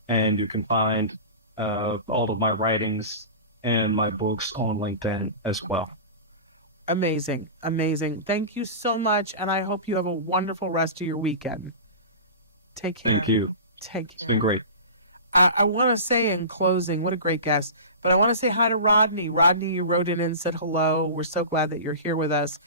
And you can find all of my writings and my books on LinkedIn as well. Amazing. Amazing. Thank you so much. And I hope you have a wonderful rest of your weekend. Take care. Thank you. Take care. It's been great. I want to say in closing, what a great guest. But I want to say hi to Rodney. Rodney, you wrote in and said hello. We're so glad that you're here with us.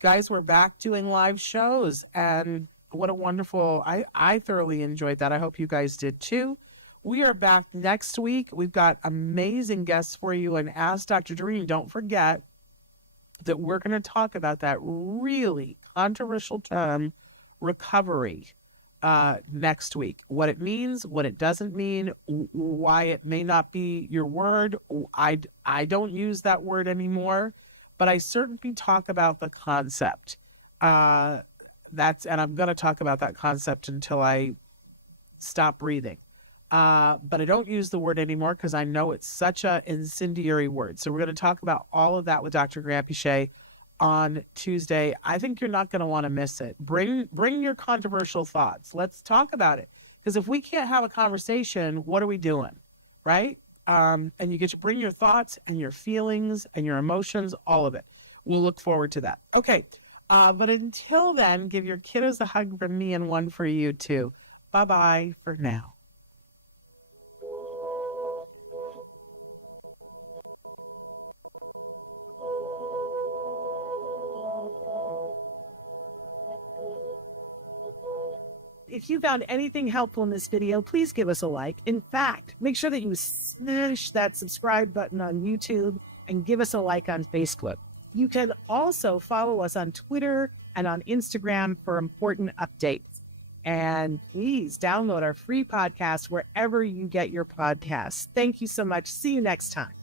Guys, we're back doing live shows. And what a wonderful, I thoroughly enjoyed that. I hope you guys did too. We are back next week. We've got amazing guests for you. And Ask Dr. Doreen, don't forget that we're going to talk about that really controversial term, recovery, next week. What it means, what it doesn't mean, why it may not be your word. I don't use that word anymore, but I certainly talk about the concept. And I'm going to talk about that concept until I stop breathing. But I don't use the word anymore because I know it's such an incendiary word. So we're going to talk about all of that with Dr. Grampiche on Tuesday. I think you're not going to want to miss it. Bring your controversial thoughts. Let's talk about it. Because if we can't have a conversation, what are we doing? Right? And you get to bring your thoughts and your feelings and your emotions, all of it. We'll look forward to that. Okay. But until then, give your kiddos a hug from me and one for you too. Bye-bye for now. If you found anything helpful in this video, please give us a like. In fact, make sure that you smash that subscribe button on YouTube and give us a like on Facebook. You can also follow us on Twitter and on Instagram for important updates. And please download our free podcast wherever you get your podcasts. Thank you so much. See you next time.